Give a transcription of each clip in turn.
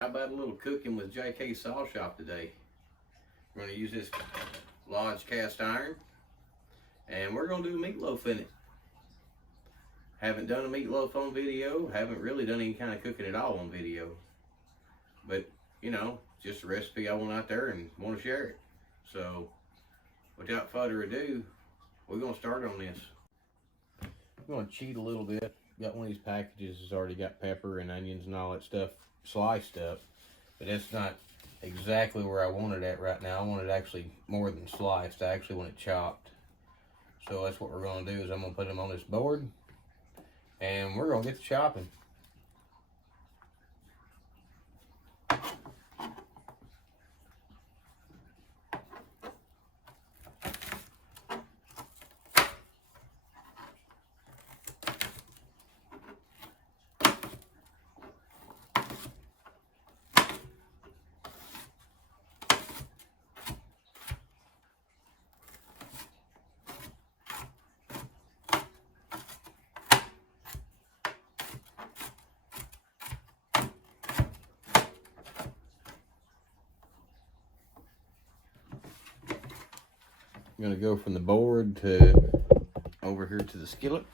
How about a little cooking with JK Saw Shop today? We're going to use this Lodge cast iron, and we're going to do meatloaf in it. Haven't done a meatloaf on video, haven't really done any kind of cooking at all on video. But, you know, just a recipe I want out there and want to share it. So, without further ado, we're going to start on this. I'm going to cheat a little bit. Got one of these packages that's already got pepper and onions and all that stuff sliced up, but that's not exactly where I want it at right now. I want it actually more than sliced. I actually want it chopped. So that's what we're going to do, is I'm going to put them on this board and we're going to get to chopping. I'm going to go from the board to over here to the skillet.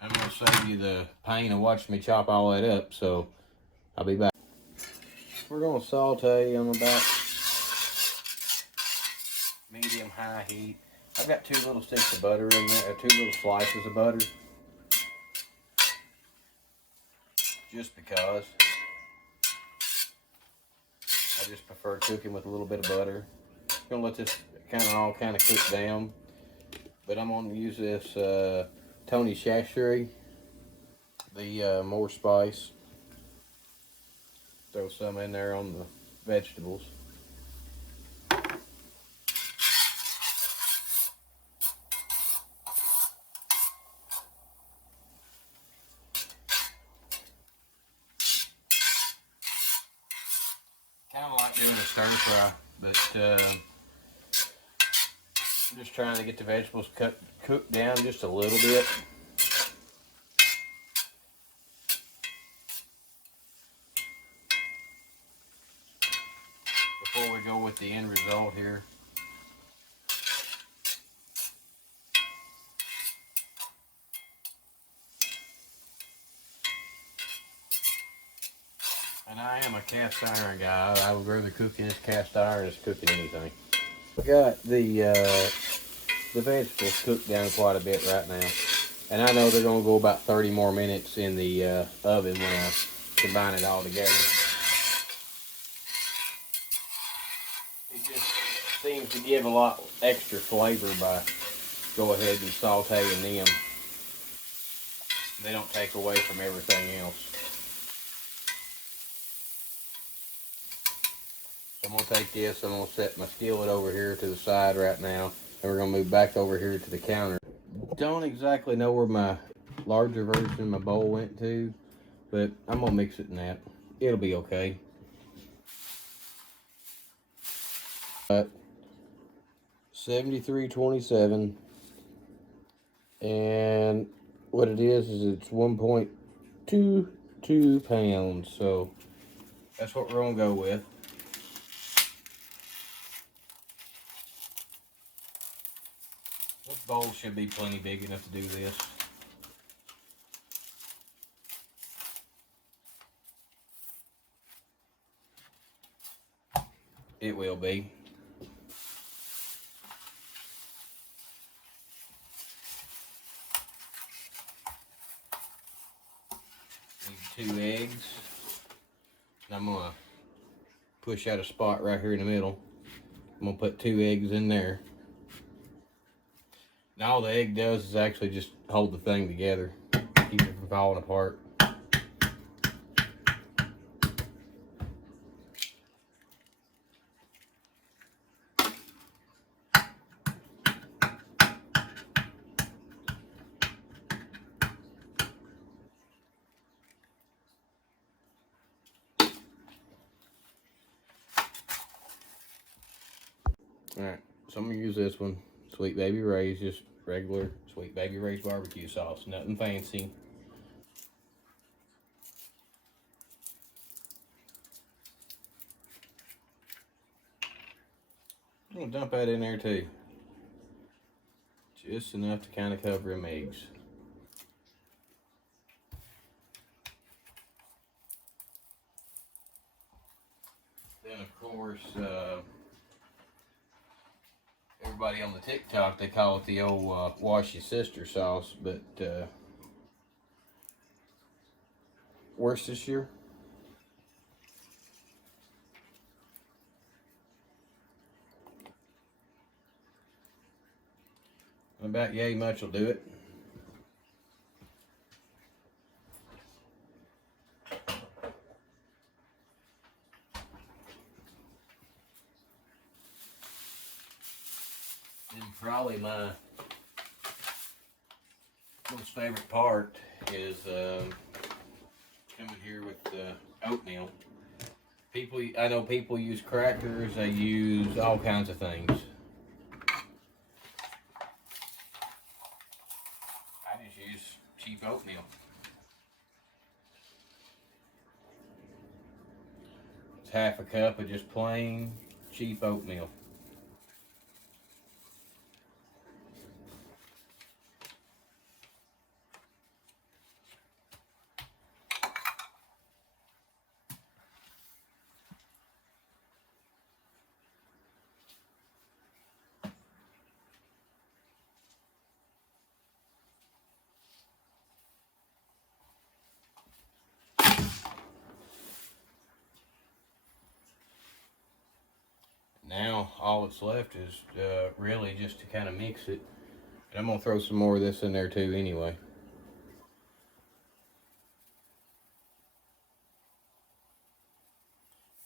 I'm going to save you the pain of watching me chop all that up, so I'll be back. We're going to saute on about medium-high heat. I've got 2 little sticks of butter in there, 2 little slices of butter, just because. I just prefer cooking with a little bit of butter. I'm gonna let this all cook down, but I'm gonna use this Tony Chachery, the more spice. Throw some in there on the vegetables. Kind of like doing a stir fry, but I'm just trying to get the vegetables cooked down just a little bit. Before we go with the end result here. And I am a cast iron guy. I would rather cook in this cast iron as cooking anything. I got the vegetables cooked down quite a bit right now. And I know they're going to go about 30 more minutes in the oven when I combine it all together. It just seems to give a lot extra flavor by go ahead and sauteing them. They don't take away from everything else. I'm going to take this, I'm going to set my skillet over here to the side right now, and we're going to move back over here to the counter. Don't exactly know where my larger version of my bowl went to, but I'm going to mix it in that. It'll be okay. 73.27, and what it is it's 1.22 pounds, so that's what we're going to go with. This bowl should be plenty big enough to do this. It will be. Need 2 eggs. I'm going to push out a spot right here in the middle. I'm going to put 2 eggs in there. Now all the egg does is actually just hold the thing together, keep it from falling apart. Alright, so I'm going to use this one, Sweet Baby Ray's, just regular Sweet Baby Ray's barbecue sauce, nothing fancy. I'm gonna dump that in there too. Just enough to kind of cover them eggs. Then of course, everybody on the TikTok, they call it the old wash your sister sauce, but Worcestershire. About yay much will do it. And probably my most favorite part is coming here with oatmeal. I know people use crackers, they use all kinds of things. I just use cheap oatmeal. It's half a cup of just plain cheap oatmeal. Now all that's left is really just to kind of mix it. And I'm going to throw some more of this in there too anyway.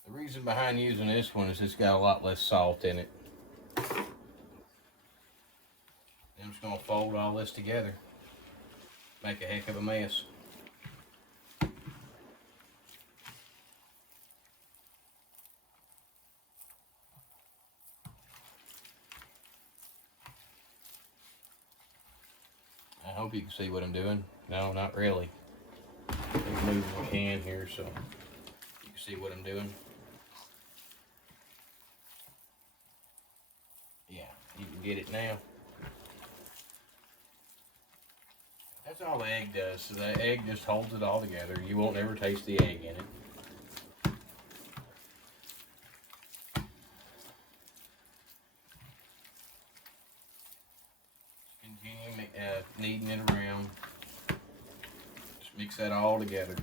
The reason behind using this one is it's got a lot less salt in it. I'm just going to fold all this together. Make a heck of a mess. I hope you can see what I'm doing. No, not really. Let me move my can here so you can see what I'm doing. Yeah, you can get it now. That's all the egg does. So the egg just holds it all together. You won't ever taste the egg in it. Continue kneading it around. Just mix that all together.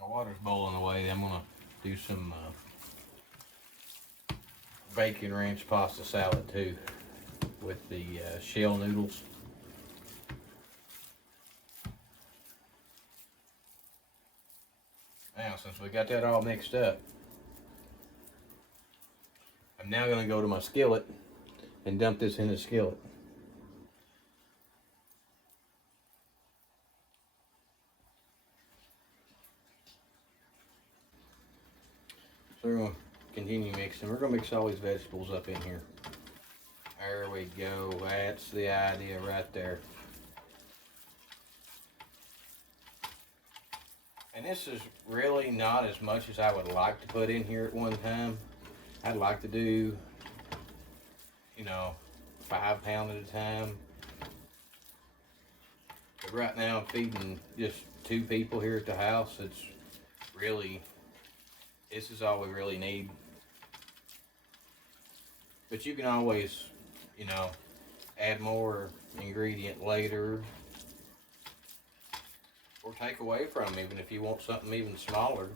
My water's boiling away. I'm gonna do some bacon ranch pasta salad too with the shell noodles. Now, since we got that all mixed up, I'm now going to go to my skillet and dump this in the skillet. So we're going to continue mixing. We're going to mix all these vegetables up in here. There we go. That's the idea right there. And this is really not as much as I would like to put in here at one time. I'd like to do, 5 pounds at a time. But right now I'm feeding just 2 people here at the house. It's really, this is all we really need. But you can always, add more ingredient later. Or take away from them, even if you want something even smaller.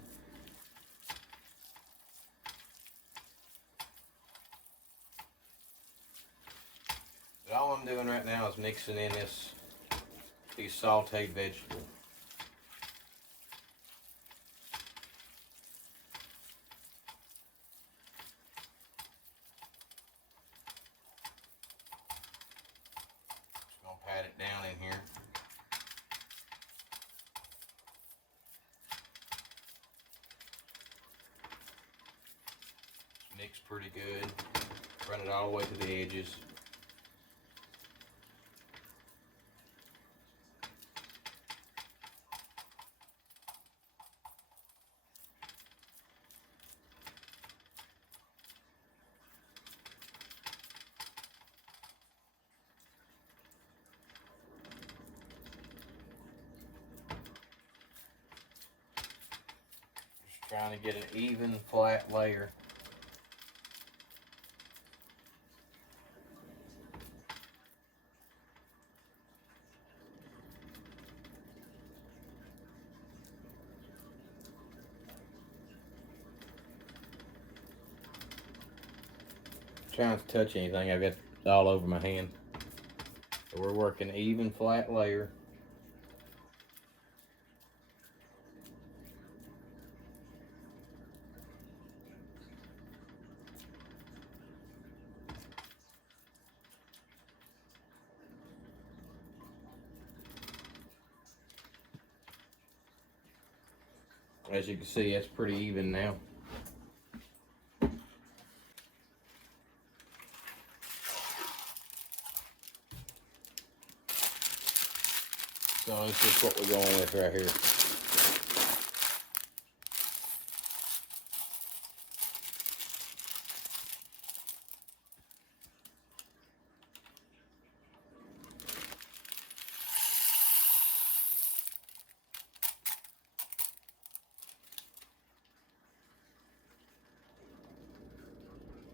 But all I'm doing right now is mixing in these sauteed vegetables. Mix pretty good. Run it all the way to the edges. Just trying to get an even, flat layer. Trying to touch anything, I've got it all over my hand. So we're working even, flat layer. As you can see, it's pretty even now. So this is what we're going with right here.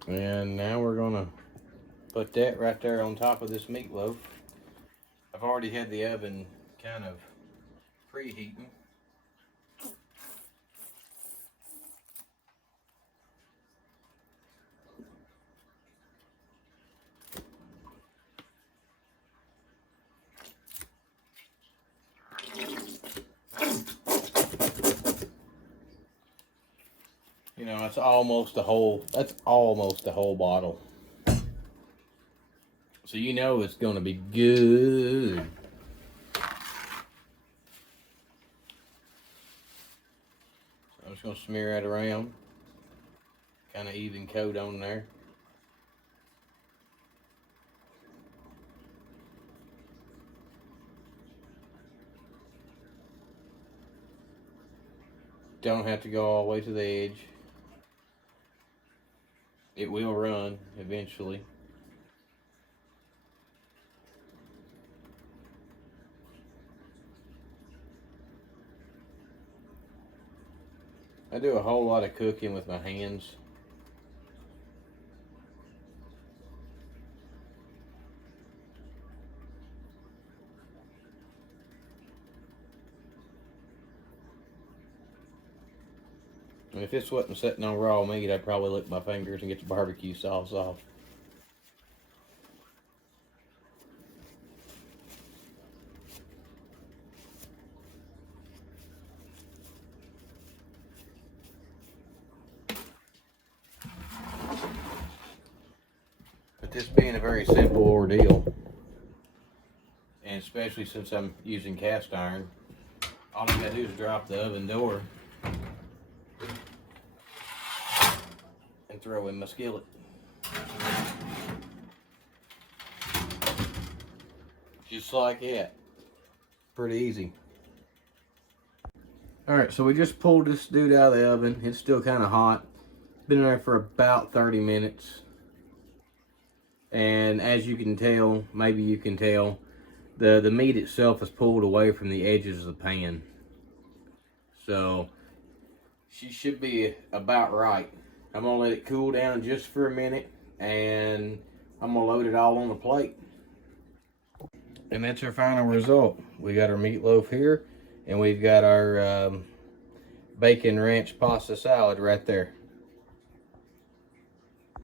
And now we're gonna put that right there on top of this meatloaf. I've already had the oven kind of preheating. You know, that's almost the whole bottle. So you know it's gonna be good. So I'm just gonna smear that around. Kind of even coat on there. Don't have to go all the way to the edge. It will run eventually. I do a whole lot of cooking with my hands. And if this wasn't sitting on raw meat, I'd probably lick my fingers and get the barbecue sauce off. But this being a very simple ordeal, and especially since I'm using cast iron, all I gotta do is drop the oven door and throw in my skillet. Just like that. Pretty easy. Alright, so we just pulled this dude out of the oven. It's still kind of hot. Been in there for about 30 minutes. And as you can tell, maybe you can tell, the meat itself is pulled away from the edges of the pan. So she should be about right. I'm gonna let it cool down just for a minute, and I'm gonna load it all on the plate. And that's our final result. We got our meatloaf here, and we've got our bacon ranch pasta salad right there.